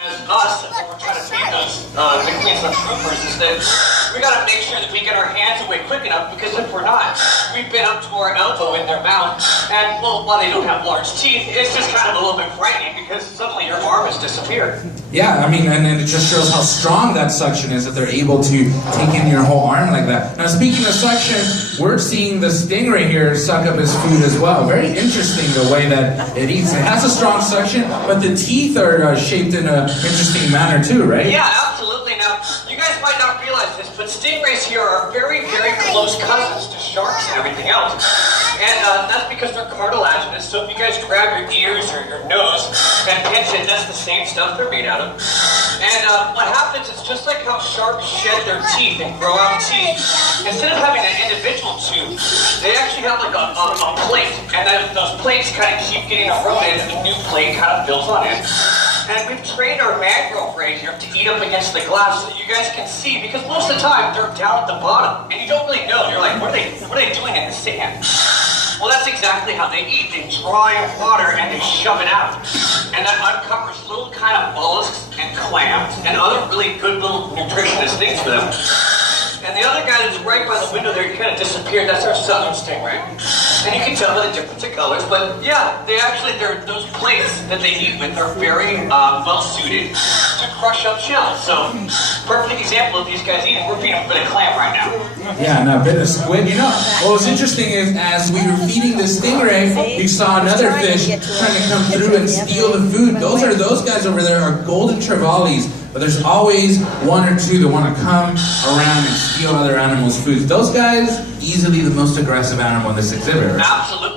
As us, when we're trying to feed those victims and troopers, is that we gotta make sure that we get our hands away quick enough, because if we're not, we've been up to our elbow in their mouth, and well, while they don't have large teeth, it's just kind of a little bit frightening because suddenly your arm has disappeared. Yeah, I mean, and it just shows how strong that suction is, that they're able to take in your whole arm like that. Now, speaking of suction, we're seeing the stingray here suck up his food as well. Very interesting the way that it eats. It has a strong suction, but the teeth are shaped in an interesting manner too, right? Yeah, absolutely. Now, you guys might not realize this, but stingrays here are very, very close cousins to sharks and everything else. And that's because they're cartilaginous, so if you guys grab your ears or your nose and pinch it, that's the same stuff they're made out of. And what happens is, just like how sharks shed their teeth and grow out teeth, instead of having an individual tooth, they actually have like a plate, and then those plates kind of keep getting eroded, and a new plate kind of builds on it. And we've trained our mangrove right here to eat up against the glass so that you guys can see, because most of the time they're down at the bottom, and you don't really know. You're like, what are they doing in the sand? Well, that's exactly how they eat. They draw in water and they shove it out. And that uncovers little kind of mollusks and clams and other really good little nutritionist things for them. And the other guy that's right by the window there, he kind of disappeared. That's our southern stingray. And you can tell by the difference in colors. But yeah, those plates that they eat with are very well suited to crush up shells. So, perfect example of these guys eating. We're feeding a bit of clam right now. Yeah, and a bit of squid. You know, what was interesting is as we were feeding the stingray, you saw another fish trying to come through and steal the food. Those guys over there are golden trevallies. But there's always one or two that want to come around and steal other animals' food. Those guys, easily the most aggressive animal in this exhibit. Right? Absolutely.